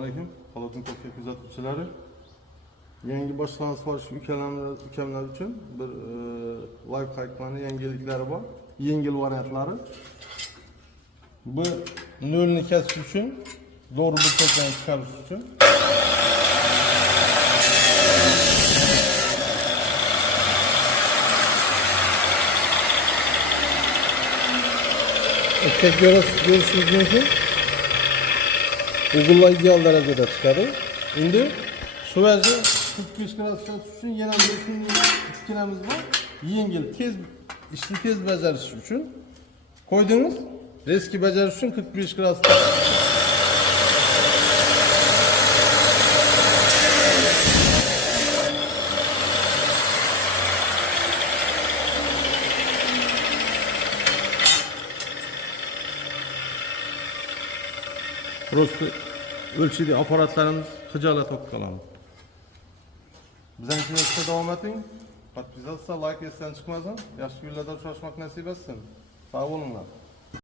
Assalomualaikum. Xolodin kafe kuzatuvchilari. Yangi boshlang'ich qilish ukamlar uchun bir live hackmani yangiliklari bor. Yengil variantlari. Bu nolni kesish uchun, doğru bir to'plarni chiqarish uchun. Görüşünüz mümkün. Uygulay ideal derecede çıkarır. Şimdi şu vəzi 45 gradusda üçün yana bir iskinemiz var. Yengil, işini tez beceriş üçün koydunuz. Eski beceriş üçün 45 gradusda. Prosta ölçüde aparatlarımız hıcala toplanan. Bizden kimse devam edin. Подписаться, like etsen çıkmazın. Yaşlı günlerde uçuşmak nasip etsin. Sağ olunlar.